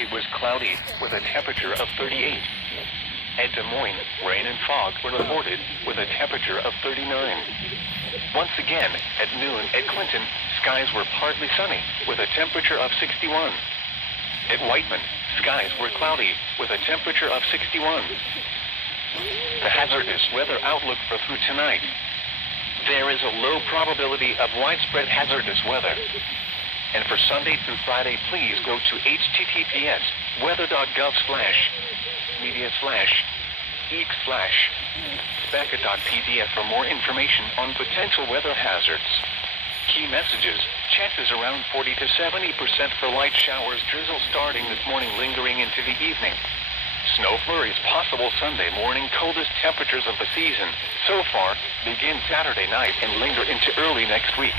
It was cloudy, with a temperature of 38. At Des Moines, rain and fog were reported, with a temperature of 39. Once again, at noon at Clinton, skies were partly sunny, with a temperature of 61. At Whiteman, skies were cloudy, with a temperature of 61. The hazardous weather outlook for through tonight. There is a low probability of widespread hazardous weather. And for Sunday through Friday, please go to https://media/eek/specca.pdf for more information on potential weather hazards. Key messages: chances around 40 to 70% for light showers, drizzle starting this morning, lingering into the evening. Snow flurries possible Sunday morning, coldest temperatures of the season so far begin Saturday night and linger into early next week.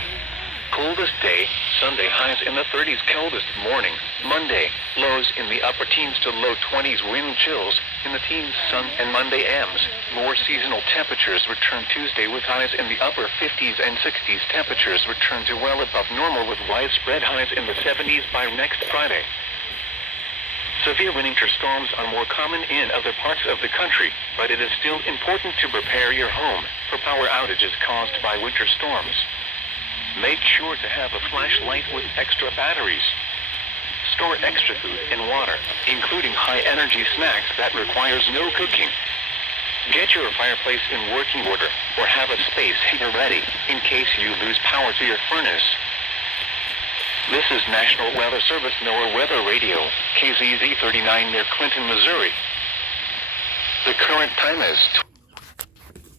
Coldest day, Sunday, highs in the 30s, coldest morning, Monday, lows in the upper teens to low 20s, wind chills in the teens, sun and Monday AMs. More seasonal temperatures return Tuesday with highs in the upper 50s and 60s. Temperatures return to well above normal with widespread highs in the 70s by next Friday. Severe winter storms are more common in other parts of the country, but it is still important to prepare your home for power outages caused by winter storms. Make sure to have a flashlight with extra batteries. Store extra food and water, including high-energy snacks that requires no cooking. Get your fireplace in working order or have a space heater ready in case you lose power to your furnace. This is National Weather Service NOAA Weather Radio, KZZ39 near Clinton, Missouri. The current time is